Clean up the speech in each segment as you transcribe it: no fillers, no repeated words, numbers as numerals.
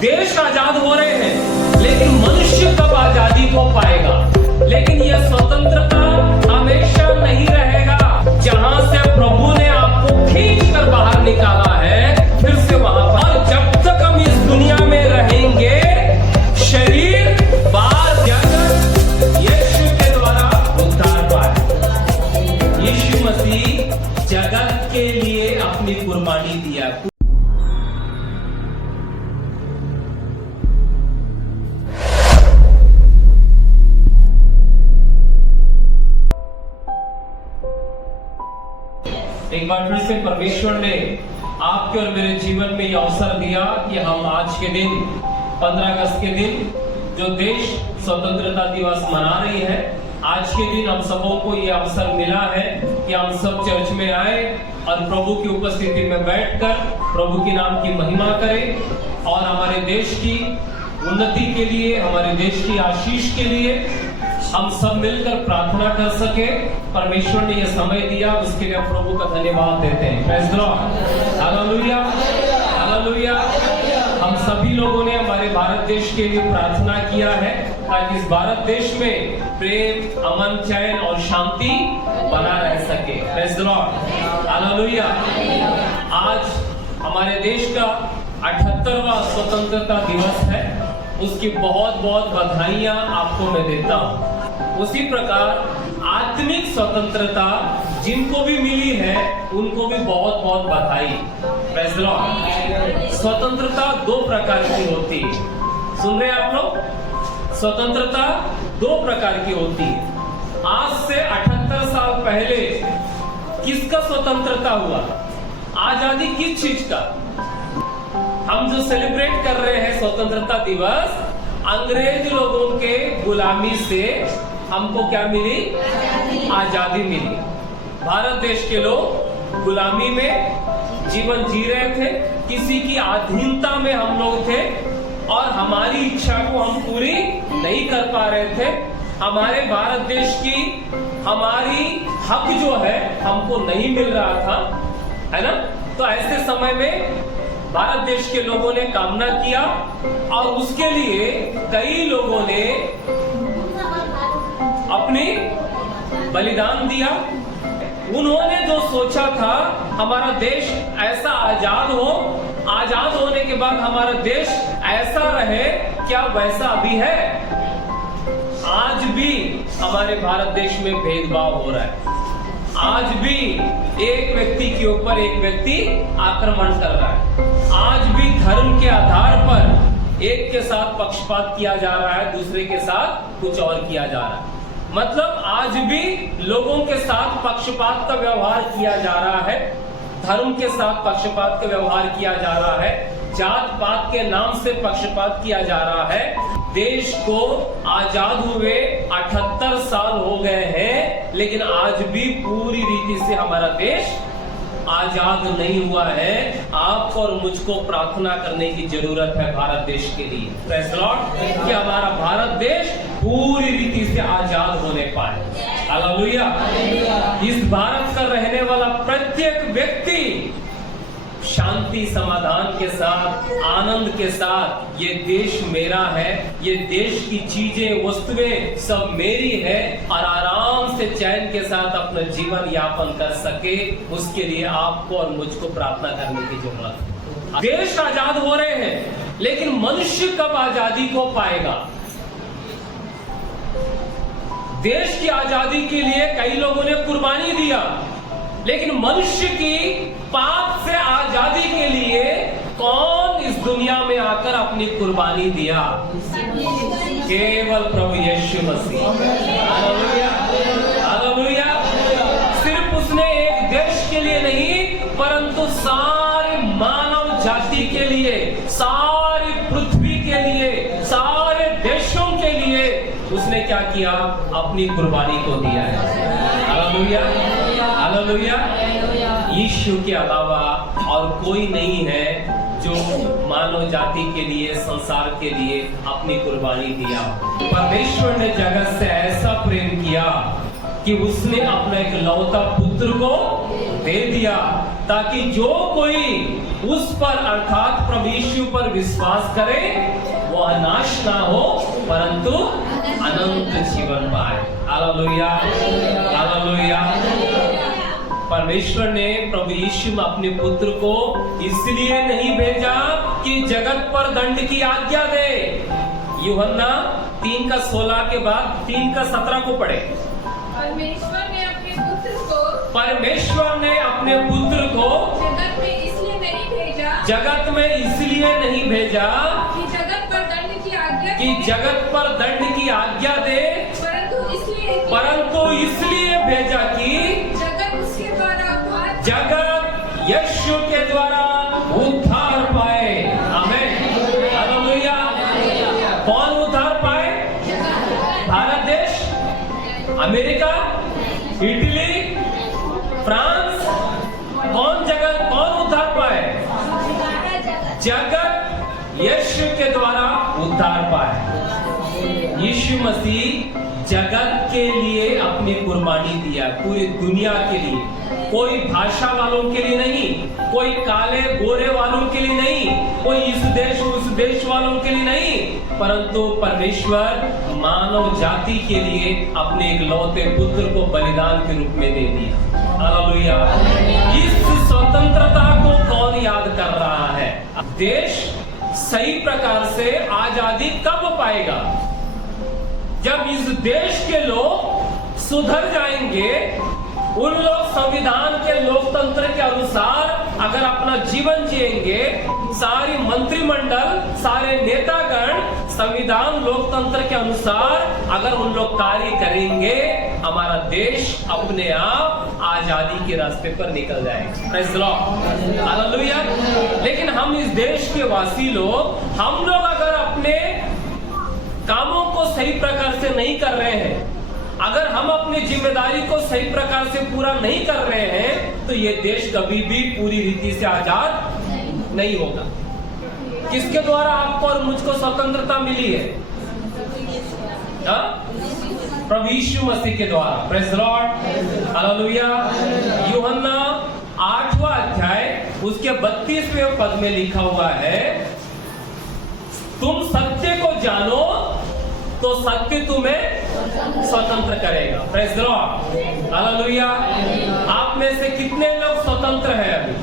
देश आजाद हो रहे हैं, लेकिन मनुष्य कब आजादी को पाएगा? लेकिन यह स्वतंत्रता हमेशा नहीं रहेगा। जहां से प्रभु ने आपको खींच कर बाहर निकाला है, फिर से वहां पर जब तक हम इस दुनिया में रहेंगे, शरीर बार जगत यीशु के द्वारा उद्धार पाए। यीशु मसीह जगत के लिए अपनी कुर्बानी दिया। एक बार फिर से परमेश्वर ने आपके और मेरे जीवन में यह अवसर दिया कि हम आज के दिन 15 अगस्त के दिन जो देश स्वतंत्रता दिवस मना रही है, आज के दिन हम सबों को यह अवसर मिला है कि हम सब चर्च में आए और प्रभु की उपस्थिति में बैठकर प्रभु के नाम की महिमा करें और हमारे देश की उन्नति के लिए, हमारे देश की आशीष के लिए हम सब मिलकर प्रार्थना कर सके। परमेश्वर ने यह समय दिया, उसके लिए प्रभु का धन्यवाद देते हैं। Praise the Lord, hallelujah, hallelujah. हम सभी लोगों ने हमारे भारत देश के लिए प्रार्थना किया है ताकि इस भारत देश में प्रेम, अमन, चैन और शांति बना रह सके। Praise the Lord, hallelujah. आज हमारे देश का 78वां स्वतंत्रता दिवस है। उसकी बहुत बहुत बधाइयां आपको मैं देता हूं। उसी प्रकार आत्मिक स्वतंत्रता जिनको भी मिली है, उनको भी बहुत बहुत बधाई। Praise the Lord. स्वतंत्रता दो प्रकार की होती है। सुन रहे हैं आप लोग? स्वतंत्रता दो प्रकार की होती है। आज से 78 साल पहले किसका स्वतंत्रता हुआ? आजादी किस चीज का? हम जो सेलिब्रेट कर रहे हैं स्वतंत्रता दिवस, अंग्रेज लोगों के गुलामी से हमको क्या मिली? आजादी मिली। भारत देश के लोग गुलामी में जीवन जी रहे थे, किसी की अधीनता में हम लोग थे और हमारी इच्छा को हम पूरी नहीं कर पा रहे थे। हमारे भारत देश की हमारी हक जो है हमको नहीं मिल रहा था, है ना? तो ऐसे समय में भारत देश के लोगों ने कामना किया और उसके लिए कई लोगों ने अपनी बलिदान दिया। उन्होंने जो सोचा था हमारा देश ऐसा आजाद हो, आजाद होने के बाद हमारा देश ऐसा रहे, क्या वैसा अभी है? आज भी हमारे भारत देश में भेदभाव हो रहा है। आज भी एक व्यक्ति के ऊपर एक व्यक्ति आक्रमण कर रहा है। आज भी धर्म के आधार पर एक के साथ पक्षपात किया जा रहा है, दूसरे के साथ कुछ और किया जा रहा है। मतलब आज भी लोगों के साथ पक्षपात का व्यवहार किया जा रहा है, धर्म के साथ पक्षपात का व्यवहार किया जा रहा है, जात पात के नाम से पक्षपात किया जा रहा है। देश को आजाद हुए 78 साल हो गए हैं, लेकिन आज भी पूरी रीति से हमारा देश आजाद नहीं हुआ है। आपको और मुझको प्रार्थना करने की जरूरत है भारत देश के लिए। प्रेज़ द लॉर्ड, कि हमारा भारत देश पूरी रीति से आजाद होने पाए। हालेलुया। इस भारत का रहने वाला प्रत्येक व्यक्ति शांति, समाधान के साथ, आनंद के साथ, ये देश मेरा है, ये देश की चीजें, वस्तुएं सब मेरी है और आराम से चैन के साथ अपना जीवन यापन कर सके, उसके लिए आपको और मुझको प्रार्थना करने की जरूरत है। देश आजाद हो रहे हैं, लेकिन मनुष्य कब आजादी को पाएगा? देश की आजादी के लिए कई लोगों ने कुर्बानी दिया, लेकिन मनुष्य की पाप से आजादी के लिए कौन इस दुनिया में आकर अपनी कुर्बानी दिया? केवल प्रभु यीशु मसीह। Hallelujah, hallelujah. सिर्फ उसने एक देश के लिए नहीं, परंतु सारे मानव जाति के लिए, सारी पृथ्वी के लिए, सारे देशों के लिए उसने क्या किया? अपनी कुर्बानी को दिया है। Hallelujah, hallelujah. यीशु के अलावा और कोई नहीं है जो मानव जाति के लिए, संसार के लिए अपनी कुर्बानी दिया। परमेश्वर ने जगत से ऐसा प्रेम किया कि उसने अपना एक लौता पुत्र को दे दिया, ताकि जो कोई उस पर अर्थात प्रभु यीशु पर विश्वास करे वो नाश ना हो परंतु अनंत जीवन पाए। Hallelujah, hallelujah. परमेश्वर ने प्रभु यीशु में अपने पुत्र को इसलिए नहीं भेजा कि जगत पर दंड की आज्ञा दे। यूहन्ना 3:16 के बाद 3:17 को पढ़े। परमेश्वर ने अपने पुत्र को जगत में इसलिए नहीं भेजा कि जगत पर दंड की आज्ञा दे, परंतु इसलिए भेजा कि जगत यीशु के द्वारा उद्धार पाए। आमीन, हालेलुया। कौन उद्धार पाए? भारत देश, अमेरिका, इटली, फ्रांस, कौन उद्धार पाए? जगत यीशु के द्वारा उद्धार पाए। यीशु मसीह जगत के लिए अपनी कुर्बानी दिया, पूरी दुनिया के लिए, कोई भाषा वालों के लिए नहीं, कोई काले गोरे वालों के लिए नहीं, कोई इस देश उस देश वालों के लिए नहीं, परंतु परमेश्वर मानव जाति के लिए अपने एक लौते पुत्र को बलिदान के रूप में दे दिया। हालेलुया। इस स्वतंत्रता को कौन याद कर रहा है? देश सही प्रकार से आजादी कब पाएगा? जब इस देश के लोग सुधर जाएंगे, उन लोग संविधान के लोकतंत्र के अनुसार अगर अपना जीवन जिएंगे, सारी मंत्रिमंडल, सारे नेतागण संविधान लोकतंत्र के अनुसार अगर उन लोग कार्य करेंगे, हमारा देश अपने आप आजादी के रास्ते पर निकल जाएगा। Praise the Lord, hallelujah. लेकिन हम इस देश के वासी लोग, हम लोग अगर अपने कामों को सही प्रकार से नहीं कर रहे हैं, अगर हम अपनी जिम्मेदारी को सही प्रकार से पूरा नहीं कर रहे हैं, तो ये देश कभी भी पूरी रीति से आजाद नहीं होगा। किसके द्वारा आपको और मुझको स्वतंत्रता मिली है? प्रभु यीशु मसीह के द्वारा। Praise the Lord, hallelujah. यूहन्ना 8वां अध्याय उसके 32वें पद में लिखा हुआ है, तुम सत्य को जानो तो सत्य तुम्हें स्वतंत्र करेगा। Praise the Lord, hallelujah. आप में से कितने लोग स्वतंत्र हैं? अभी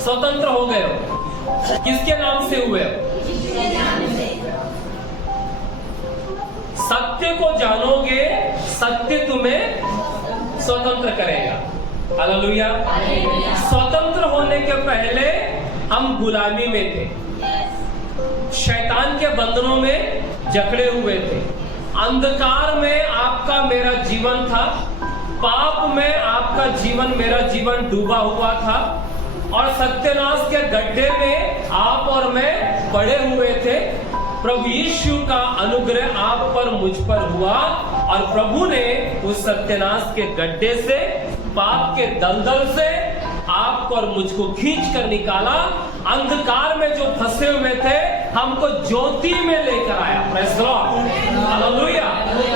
स्वतंत्र हो गए हो? किसके नाम से हुए हो? सत्य को जानोगे, सत्य तुम्हें स्वतंत्र करेगा। हालेलुया। स्वतंत्र होने के पहले हम गुलामी में थे, शैतान के बंधनों में जकड़े हुए थे, अंधकार में आपका मेरा जीवन था, पाप में आपका जीवन मेरा जीवन डूबा हुआ था, और सत्यानाश के गड्ढे में आप और मैं पड़े हुए थे। प्रभु यीशु का अनुग्रह आप पर मुझ पर हुआ, और प्रभु ने उस सत्यानाश के गड्ढे से, पाप के दलदल से आपको और मुझको खींच कर निकाला। अंधकार में जो फंसे हुए थे, हमको ज्योति में लेकर आया। Praise the Lord, hallelujah.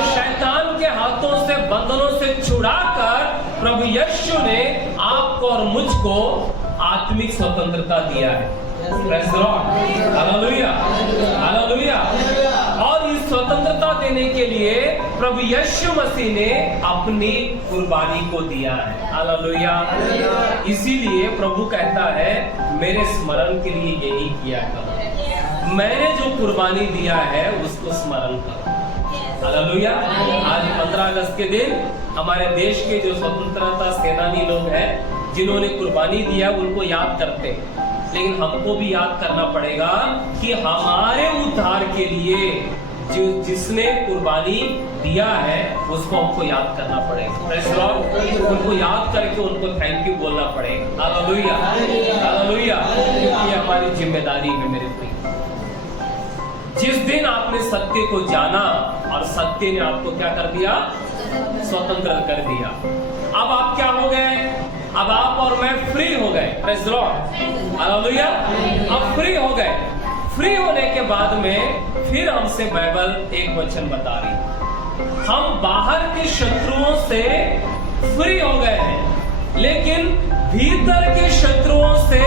शैतान के हाथों से, बंधनों से छुड़ाकर प्रभु यीशु ने आपको और मुझको आत्मिक स्वतंत्रता दिया है। Praise the Lord, hallelujah, hallelujah. और इस स्वतंत्रता देने के लिए प्रभु यीशु मसीह ने अपनी कुर्बानी को दिया है। हालेलुया। इसीलिए प्रभु कहता है, मेरे स्मरण के लिए यही किया करो, मैंने जो कुर्बानी दिया है उसको स्मरण करो। हालेलुया। आज 15 अगस्त के दिन हमारे देश के जो स्वतंत्रता सेनानी लोग हैं, जिन्होंने कुर्बानी दिया, उनको याद करते हैं। लेकिन हमको भी याद करना पड़ेगा कि हमारे उद्धार के लिए जिसने कुर्बानी दिया है उसको हमको याद करना पड़ेगा। Praise the Lord. उनको याद करके उनको थैंक यू बोलना पड़ेगा। Hallelujah, hallelujah. क्योंकि ये हमारी जिम्मेदारी है मेरे प्रिय। जिस दिन आपने सत्य को जाना और सत्य ने आपको क्या कर दिया? स्वतंत्र कर दिया। अब आप क्या हो गए? अब आप और मैं फ्री हो गए। Praise the Lord, hallelujah. अब फ्री हो गए। फ्री होने के बाद में फिर हमसे बाइबल एक वचन बता रही, हम बाहर के शत्रुओं से फ्री हो गए हैं, लेकिन भीतर के शत्रुओं से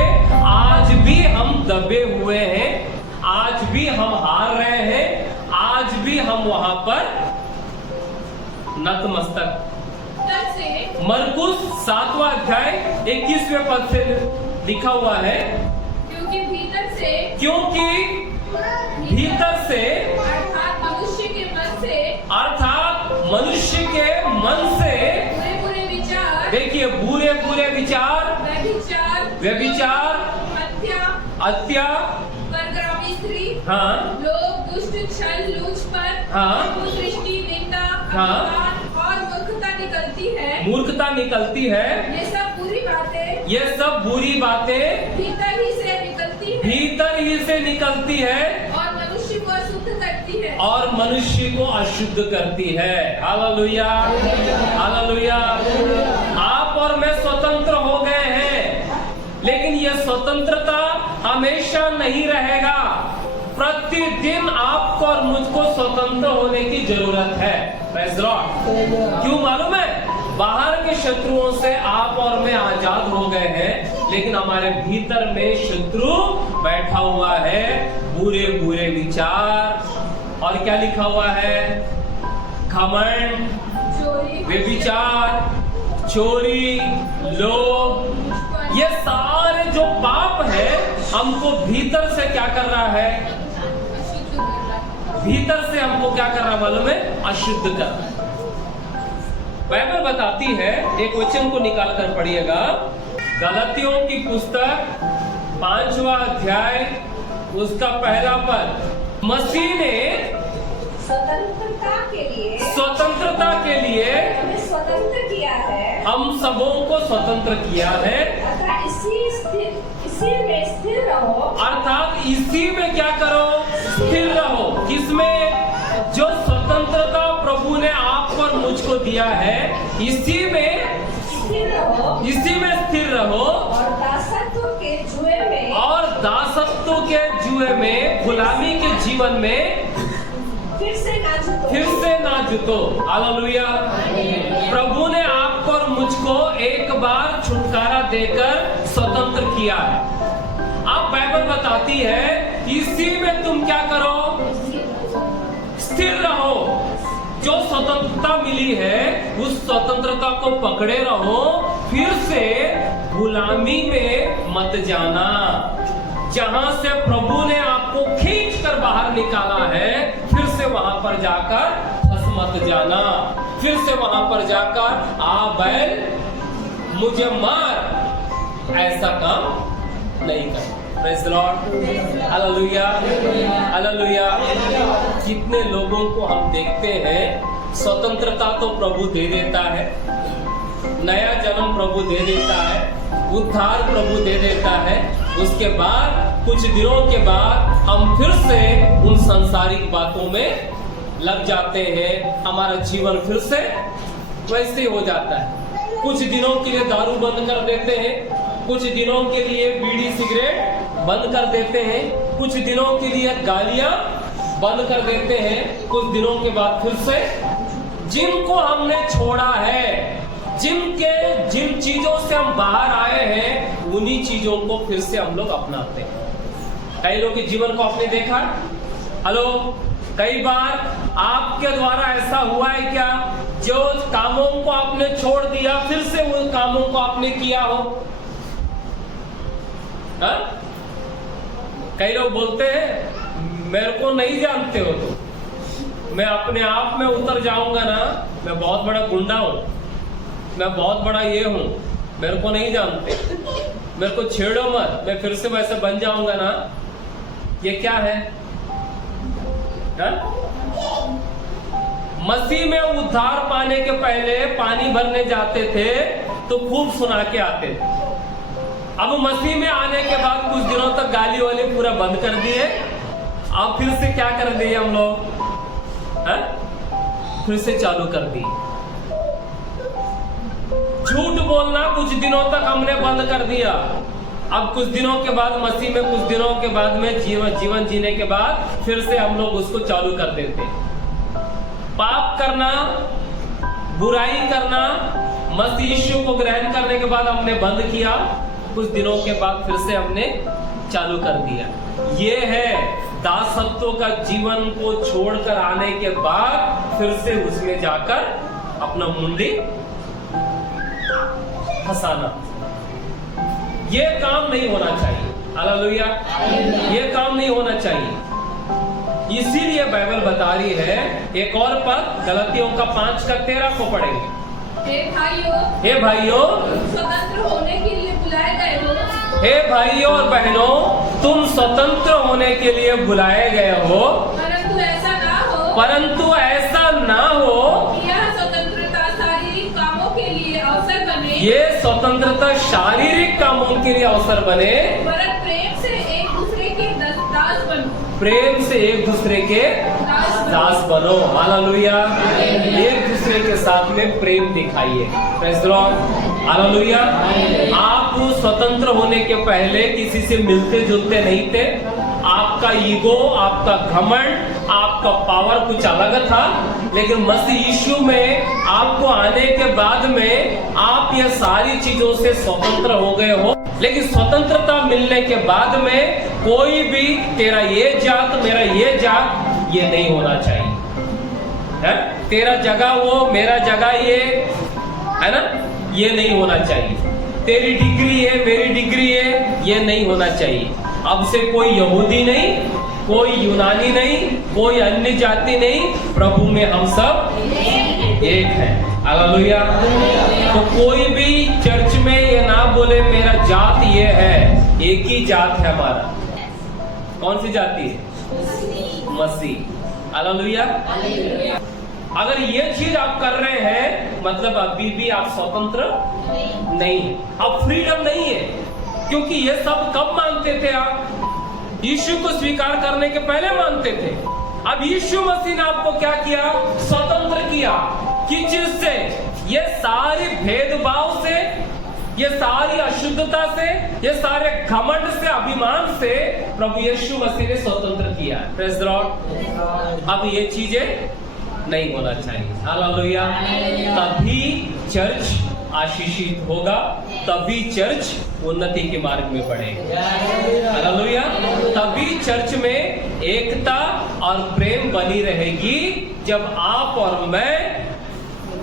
आज भी हम दबे हुए हैं, आज भी हम हार रहे हैं, आज भी हम वहां पर नतमस्तक। मरकुस 7वां अध्याय 21वें पद से लिखा हुआ है, क्योंकि भीतर से अर्थात मनुष्य के मन से बुरे विचार, देखिए बुरे विचार, व्यभिचार, हत्या, परगामी स्त्री, लोभ, दुष्ट, छल, लूचपन, दृष्टि, निंदा, अभिमान और मूर्खता निकलती है। ये सब बुरी बातें भीतर ही से निकलती है और मनुष्य को अशुद्ध करती है। Hallelujah, hallelujah. आप और मैं स्वतंत्र हो गए हैं, लेकिन यह स्वतंत्रता हमेशा नहीं रहेगा। प्रतिदिन आपको और मुझको स्वतंत्र होने की जरूरत है। Praise Lord. क्यों मालूम है? बाहर के शत्रुओं से आप और मैं आजाद हो गए हैं, लेकिन हमारे भीतर में शत्रु बैठा हुआ है। बुरे विचार, और क्या लिखा हुआ है? घमंड, व्यभिचार, चोरी, लोभ, ये सारे जो पाप है हमको भीतर से क्या कर रहा है? भीतर से हमको क्या कर रहा है मालूम है? अशुद्ध कर रहा है। बाइबल बताती है, एक वचन को निकाल कर पढ़िएगा, गलतियों की पुस्तक 5वां अध्याय उसका पहला पद। मसीह ने स्वतंत्रता के लिए हमें स्वतंत्र किया है, हम सबों को स्वतंत्र किया है। अर्थात इसी में स्थिर रहो, अर्थात इसी में क्या करो? स्थिर रहो। किसमें? जो स्वतंत्रता प्रभु ने आपको और मुझको दिया है, इसी में स्थिर रहो और दासत्व के जुए में, गुलामी के जीवन में फिर से ना जुटो। हालेलुया। प्रभु ने आपको और मुझको एक बार छुटकारा देकर स्वतंत्र किया है। अब बाइबल बताती है, इसी में तुम क्या करो? स्थिर रहो। जो स्वतंत्रता मिली है उस स्वतंत्रता को पकड़े रहो, फिर से गुलामी में मत जाना। जहां से प्रभु ने आपको खींच कर बाहर निकाला है, फिर से वहां पर जाकर फंस मत जाना। फिर से वहां पर जाकर आ बैल मुझे मार, ऐसा काम नहीं करना। Praise the Lord. Hallelujah, hallelujah. कितने लोगों को हम देखते हैं, स्वतंत्रता तो प्रभु दे देता है, नया जन्म प्रभु दे देता है, उद्धार प्रभु दे देता है, उसके बाद कुछ दिनों के बाद हम फिर से उन सांसारिक बातों में लग जाते हैं। हमारा जीवन फिर से वैसे हो जाता है। कुछ दिनों के लिए दारू बंद कर देते हैं, कुछ दिनों के लिए बीड़ी सिगरेट बंद कर देते हैं, कुछ दिनों के लिए गालियां बंद कर देते हैं, कुछ दिनों के बाद फिर से जिनको हमने छोड़ा है, जिन चीजों से हम बाहर आए हैं, उन्हीं चीजों को फिर से हम लोग अपनाते हैं। कई लोग के जीवन को आपने देखा, हेलो, कई बार आपके द्वारा ऐसा हुआ है क्या, जो कामों को आपने छोड़ दिया फिर से उन कामों को आपने किया हो? हा? कई लोग बोलते हैं मेरे को नहीं जानते हो तो मैं अपने आप में उतर जाऊंगा ना, मैं बहुत बड़ा गुंडा हूं, मैं बहुत बड़ा ये हूं, मेरे को नहीं जानते, मेरे को छेड़ो मत, मैं फिर से वैसे बन जाऊंगा ना। ये क्या है? मसीह में उद्धार पाने के पहले पानी भरने जाते थे तो खूब सुना के आते थे। अब मसीह में आने के बाद कुछ दिनों तक गाली वाले पूरा बंद कर दिए। अब फिर से क्या कर दिए हम लोग? फिर से चालू कर दिए। झूठ बोलना कुछ दिनों तक हमने बंद कर दिया। अब कुछ दिनों के बाद मसीह में, कुछ दिनों के बाद में जीवन जीने के बाद फिर से हम लोग उसको चालू कर देते हैं। पाप करना, बुराई करना मसीह यीशु को ग्रहण करने के बाद हमने बंद किया, कुछ दिनों के बाद फिर से हमने चालू कर दिया। ये है दासत्व का जीवन को छोड़कर आने के बाद फिर से उसमें जाकर अपना मुंडी फंसाना। ये काम नहीं होना चाहिए। हालेलुया, ये काम नहीं होना चाहिए। इसीलिए बाइबल बता रही है, एक और पद गलतियों का 5:13 को पढ़ेंगे। हे भाइयों, स्वतंत्र होने के लिए बुलाए गए हो। हे भाइयों और बहनों, तुम स्वतंत्र होने के लिए बुलाए गए हो, परंतु ऐसा ना हो कि यह स्वतंत्रता शारीरिक कामों के लिए अवसर बने। ये स्वतंत्रता शारीरिक कामों के लिए अवसर बने, वरन प्रेम से एक दूसरे के दास बनो। प्रेम से एक दूसरे के दास बनो। हालेलुया, एक दूसरे के साथ में प्रेम दिखाइए। Praise the Lord. हालेलुया। आप स्वतंत्र होने के पहले किसी से मिलते जुलते नहीं थे। आपका ईगो, आपका घमंड, आपका पावर कुछ अलग था, लेकिन मसीह यीशु में आपको आने के बाद में आप ये सारी चीजों से स्वतंत्र हो गए हो। लेकिन स्वतंत्रता मिलने के बाद में कोई भी तेरा ये जात, मेरा ये जात, ये नहीं होना चाहिए है? तेरा जगह वो, मेरा जगह ये, है ना? ये नहीं होना चाहिए। तेरी डिग्री है, मेरी डिग्री है, ये नहीं होना चाहिए। अब से कोई यहूदी नहीं, कोई यूनानी नहीं, कोई अन्य जाति नहीं, प्रभु में हम सब एक हैं। हालेलुया। तो कोई भी चर्च में ये ना बोले मेरा जात ये है, एक ही जात है हमारा। कौन सी जाति है? मसीह। हालेलुया। अगर ये चीज आप कर रहे हैं, मतलब अभी भी आप स्वतंत्र नहीं है, अब फ्रीडम नहीं है। क्योंकि ये सब कब मानते थे आप? यीशु को स्वीकार करने के पहले मानते थे। अब यीशु मसीह ने आपको क्या किया? स्वतंत्र किया। किस चीज से? ये सारी भेदभाव से, ये सारी अशुद्धता से, ये सारे घमंड से, अभिमान से प्रभु यीशु मसीह ने स्वतंत्र किया। Praise the Lord. अब ये चीजें नहीं होना चाहिए। हालेलुया। तभी चर्च आशीषित होगा, तभी चर्च उन्नति के मार्ग में बढ़ेगा। हालेलुया। तभी चर्च में एकता और प्रेम बनी रहेगी, जब आप और मैं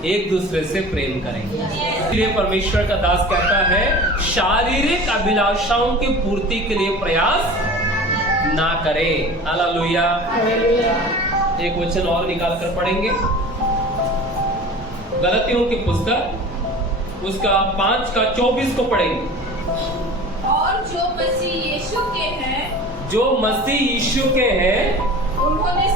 एक दूसरे से प्रेम करेंगे। इसलिए परमेश्वर का दास कहता है, शारीरिक अभिलाषाओं की पूर्ति के लिए प्रयास ना करें। हालेलुया। एक वचन और निकाल कर पढ़ेंगे, गलतियों की पुस्तक उसका 5:24 को पढ़ेंगे। और जो मसीह यीशु के हैं, जो मसीह यीशु के हैं, उन्होंने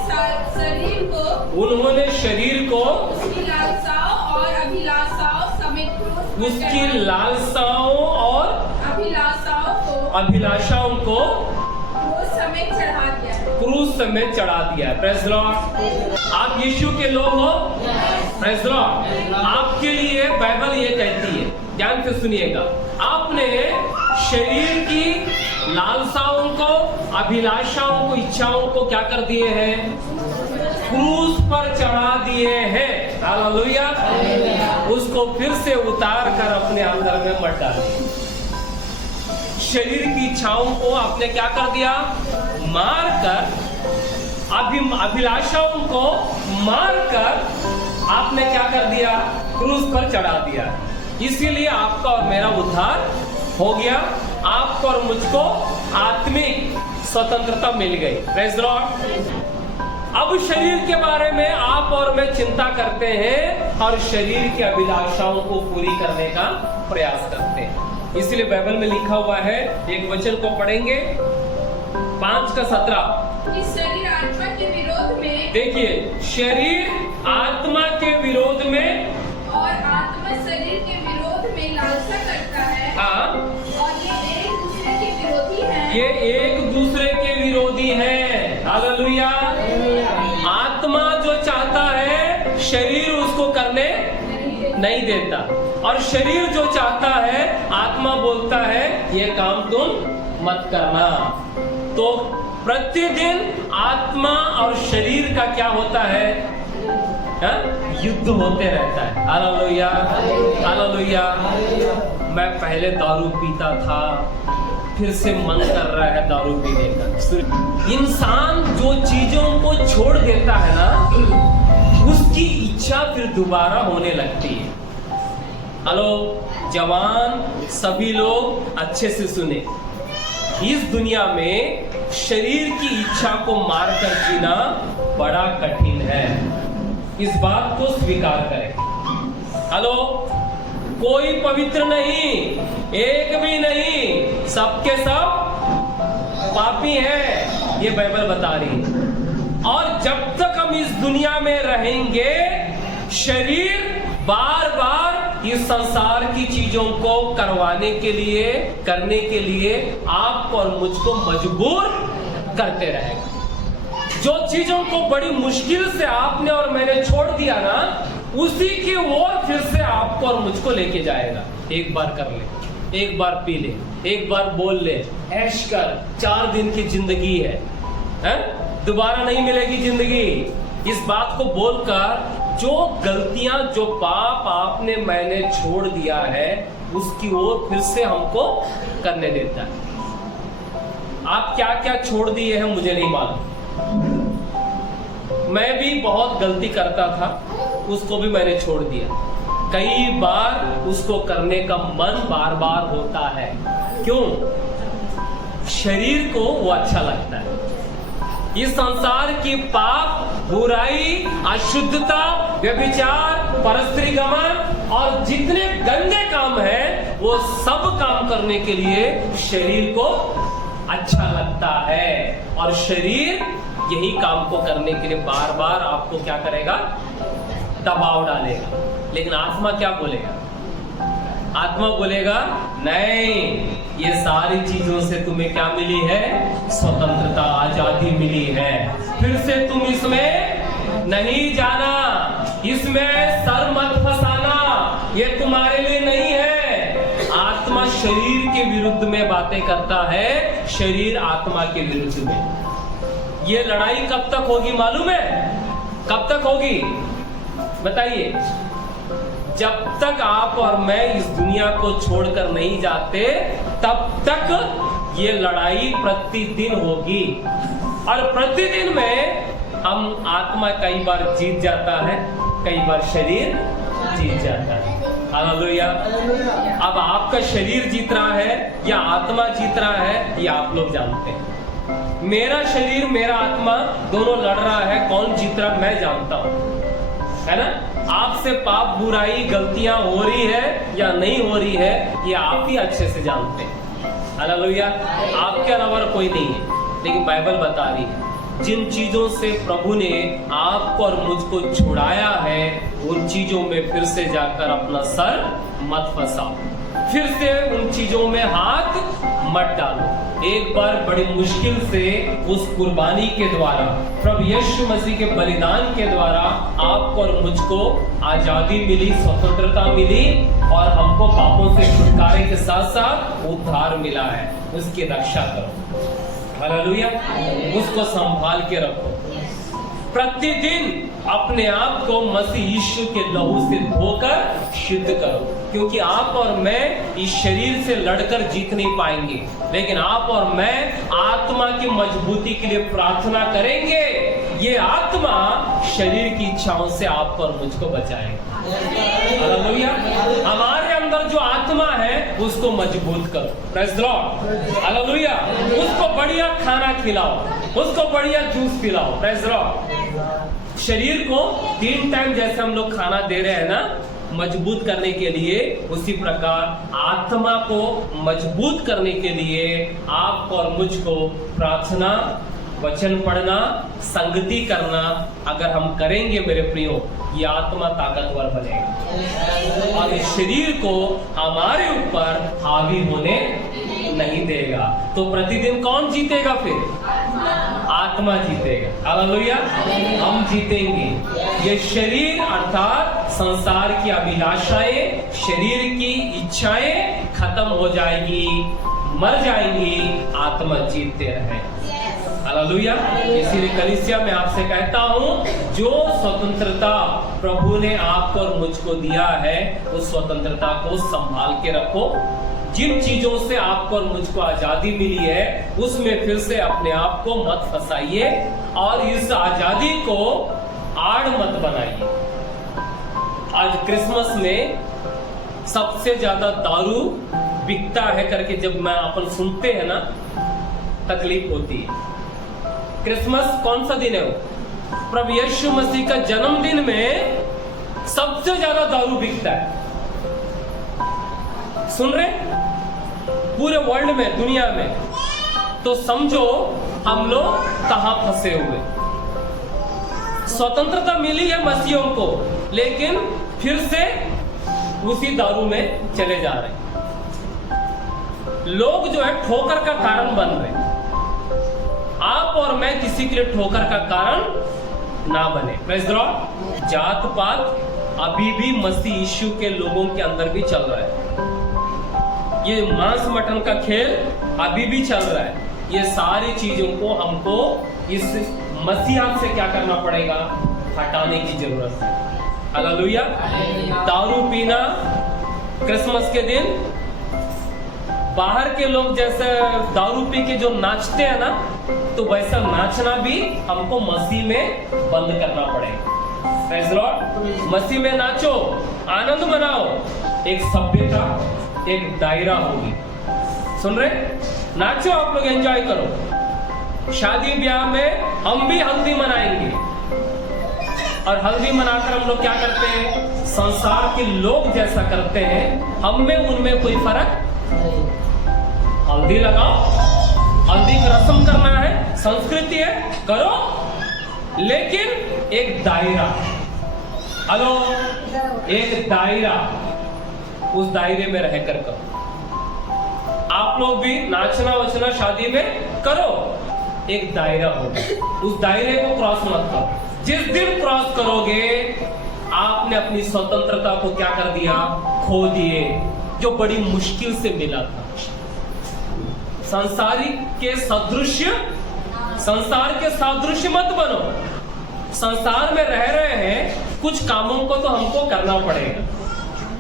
शरीर को उसकी लालसाओं और अभिलाषाओं समेत उसकी लालसाओं और अभिलाषाओं को क्रूस समेत चढ़ा दिया। Praise the Lord. आप यीशु के लोग हो। Praise the Lord. आपके लिए बाइबल ये कहती है, ध्यान से सुनिएगा, आपने शरीर की लालसाओं को, अभिलाषाओं को, इच्छाओं को क्या कर दिए हैं? क्रूस पर चढ़ा दिए हैं। हालेलुया। उसको फिर से उतार कर अपने अंदर में मत डालिए। शरीर की इच्छाओं को आपने क्या कर दिया? मार कर, अभिलाषाओं को मार कर आपने क्या कर दिया? क्रूस पर चढ़ा दिया। इसीलिए आपका और मेरा उद्धार हो गया। आपको और मुझको आत्मिक स्वतंत्रता मिल गई। Praise the Lord. अब शरीर के बारे में आप और मैं चिंता करते हैं और शरीर की अभिलाषाओं को पूरी करने का प्रयास करते हैं। इसलिए बाइबल में लिखा हुआ है, एक वचन को पढ़ेंगे, 5:17। शरीर आत्मा के विरोध में, देखिए, शरीर आत्मा के विरोध में और आत्मा शरीर के विरोध में लालसा करता है। हाँ, और ये एक दूसरे के विरोधी हैं। ये एक दूसरे के विरोधी हैं। हालेलुया। आत्मा जो चाहता है, शरीर उसको करने नहीं देता, और शरीर जो चाहता है, आत्मा बोलता है ये काम तुम मत करना। तो प्रतिदिन आत्मा और शरीर का क्या होता है? युद्ध होते रहता है। Hallelujah, hallelujah. मैं पहले दारू पीता था, फिर से मन कर रहा है दारू पीने का। इंसान जो चीजों को छोड़ देता है ना, उसकी इच्छा फिर दोबारा होने लगती है। हेलो जवान, सभी लोग अच्छे से सुने। इस दुनिया में शरीर की इच्छा को मारकर जीना बड़ा कठिन है, इस बात को स्वीकार करें। हेलो, कोई पवित्र नहीं, एक भी नहीं, सबके सब पापी हैं, ये बाइबल बता रही है। और जब तक हम इस दुनिया में रहेंगे, शरीर बार बार इस संसार की चीजों को करने के लिए आपको और मुझको मजबूर करते रहेगा। जो चीजों को बड़ी मुश्किल से आपने और मैंने छोड़ दिया ना, उसी की ओर फिर से आपको और मुझको लेके जाएगा। एक बार कर ले, एक बार पी ले, एक बार बोल ले, ऐश कर, 4 दिन की जिंदगी है, दोबारा नहीं मिलेगी जिंदगी। इस बात को बोलकर जो गलतियां, जो पाप आपने मैंने छोड़ दिया है, उसकी ओर फिर से हमको करने देता है। आप क्या क्या छोड़ दिए हैं मुझे नहीं मालूम। मैं भी बहुत गलती करता था, उसको भी मैंने छोड़ दिया। कई बार उसको करने का मन बार बार होता है। क्यों? शरीर को वो अच्छा लगता है। इस संसार की पाप, बुराई, अशुद्धता, व्यभिचार, परस्त्री गमन और जितने गंदे काम हैं, वो सब काम करने के लिए शरीर को अच्छा लगता है। और शरीर यही काम को करने के लिए बार बार आपको क्या करेगा? दबाव डालेगा। लेकिन आत्मा क्या बोलेगा? आत्मा बोलेगा, नहीं, ये सारी चीजों से तुम्हें क्या मिली है? स्वतंत्रता, आजादी मिली है। फिर से तुम इसमें नहीं जाना, इसमें सर मत फंसाना, ये तुम्हारे लिए नहीं है। आत्मा शरीर के विरुद्ध में बातें करता है, शरीर आत्मा के विरुद्ध में। ये लड़ाई कब तक होगी मालूम है? कब तक होगी बताइए? जब तक आप और मैं इस दुनिया को छोड़कर नहीं जाते, तब तक ये लड़ाई प्रतिदिन होगी। और प्रतिदिन में हम आत्मा कई बार जीत जाता है, कई बार शरीर जीत जाता है। हालेलुया। अब आपका शरीर जीत रहा है या आत्मा जीत रहा है, ये आप लोग जानते हैं। मेरा शरीर, मेरा आत्मा दोनों लड़ रहा है, कौन जीत रहा मैं जानता हूं, है ना? आपसे पाप, बुराई, गलतियां हो रही है या नहीं हो रही है, ये आप ही अच्छे से जानते हैं। हालेलुया। आपके अलावा कोई नहीं है। लेकिन बाइबल बता रही है, जिन चीजों से प्रभु ने आपको और मुझको छुड़ाया है, उन चीजों में फिर से जाकर अपना सर मत फंसाओ, फिर से उन चीजों में हाथ मत डालो। एक बार बड़ी मुश्किल से उस कुर्बानी के द्वारा, प्रभु यीशु मसीह के बलिदान के द्वारा आपको और मुझको आजादी मिली, स्वतंत्रता मिली, और हमको पापों से छुटकारे के साथ साथ उद्धार मिला है। उसकी रक्षा करो। हालेलुया। उसको संभाल के रखो। प्रतिदिन अपने आप को मसीह यीशु के लहू से धोकर शुद्ध करो, क्योंकि आप और मैं इस शरीर से लड़कर जीत नहीं पाएंगे, लेकिन आप और मैं आत्मा की मजबूती के लिए प्रार्थना करेंगे। ये आत्मा शरीर की इच्छाओं से आपको और मुझको बचाएगा। हालेलुया। हमारे अंदर जो आत्मा है उसको मजबूत करो। Praise the Lord. हालेलुया। उसको बढ़िया खाना खिलाओ, उसको बढ़िया जूस पिलाओ। Praise the Lord. शरीर को 3 टाइम जैसे हम लोग खाना दे रहे हैं ना, मजबूत करने के लिए, उसी प्रकार आत्मा को मजबूत करने के लिए आपको और मुझको प्रार्थना, वचन पढ़ना, संगति करना अगर हम करेंगे मेरे प्रियो, ये आत्मा ताकतवर बनेगा और इस शरीर को हमारे ऊपर हावी होने नहीं देगा। तो प्रतिदिन कौन जीतेगा? फिर आत्मा जीतेगा। हालेलुया। हम जीतेंगे। ये शरीर अर्थात संसार की अभिलाषाएं, शरीर की इच्छाएं खत्म हो जाएगी, मर जाएंगी, आत्मा जीतते रहे। हालेलुया। इसीलिए कलीसिया में आपसे कहता हूं, जो स्वतंत्रता प्रभु ने आपको और मुझको दिया है, उस स्वतंत्रता को संभाल के रखो। जिन चीजों से आपको और मुझको आजादी मिली है, उसमें फिर से अपने आप को मत फंसाइए और इस आजादी को आड़ मत बनाइए। आज क्रिसमस में सबसे ज्यादा दारू बिकता है करके जब मैं अपन सुनते हैं ना, तकलीफ होती है। क्रिसमस कौन सा दिन है? वो प्रभु यीशु मसीह का जन्मदिन में सबसे ज्यादा दारू बिकता है। सुन रहे? पूरे वर्ल्ड में, दुनिया में। तो समझो हम लोग कहां फंसे हुए। स्वतंत्रता मिली है मसीहों को, लेकिन फिर से उसी दारू में चले जा रहे हैं। लोग जो है ठोकर का कारण बन रहे हैं। आप और मैं किसी के लिए ठोकर का कारण ना बने। Praise the Lord. जात पात अभी भी मसीह यीशु के लोगों के अंदर भी चल रहा है। ये मांस मटन का खेल अभी भी चल रहा है। ये सारी चीजों को हमको इस मसीहा से क्या करना पड़ेगा? हटाने की जरूरत है। हालेलुया। दारू पीना क्रिसमस के दिन, बाहर के लोग जैसे दारू पी के जो नाचते हैं ना, तो वैसा नाचना भी हमको मसीह में बंद करना पड़ेगा। Praise the Lord. मसीह में नाचो, आनंद मनाओ। एक सभ्यता, एक दायरा होगी। सुन रहे? नाचो, आप लोग एंजॉय करो। शादी ब्याह में हम भी हल्दी मनाएंगे, और हल्दी मनाकर हम लोग क्या करते हैं? संसार के लोग जैसा करते हैं, हम में उनमें कोई फर्क नहीं। हल्दी लगाओ, हल्दी का रस्म करना है, संस्कृति है, करो, लेकिन एक दायरा। हेलो, एक दायरा, उस दायरे में रहकर करो। आप लोग भी नाचना वचना शादी में करो, एक दायरा होगा, उस दायरे को क्रॉस मत करो। जिस दिन क्रॉस करोगे, आपने अपनी स्वतंत्रता को क्या कर दिया? खो दिए, जो बड़ी मुश्किल से मिला था। संसार के सादृश्य मत बनो। संसार में रह रहे हैं, कुछ कामों को तो हमको करना पड़ेगा।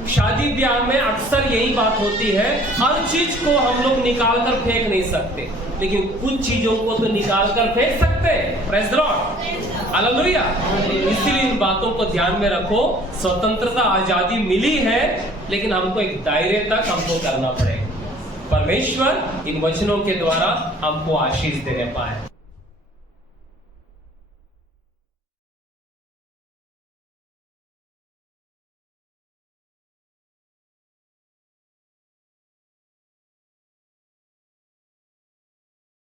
शादी ब्याह में अक्सर यही बात होती है, हर चीज को हम लोग निकाल कर फेंक नहीं सकते, लेकिन कुछ चीजों को तो निकाल कर फेंक सकते हैं। Praise the Lord. हालेलुया। इसीलिए इन बातों को ध्यान में रखो। स्वतंत्रता, आजादी मिली है, लेकिन हमको एक दायरे तक हमको करना पड़ेगा। परमेश्वर इन वचनों के द्वारा हमको आशीष देने पाए।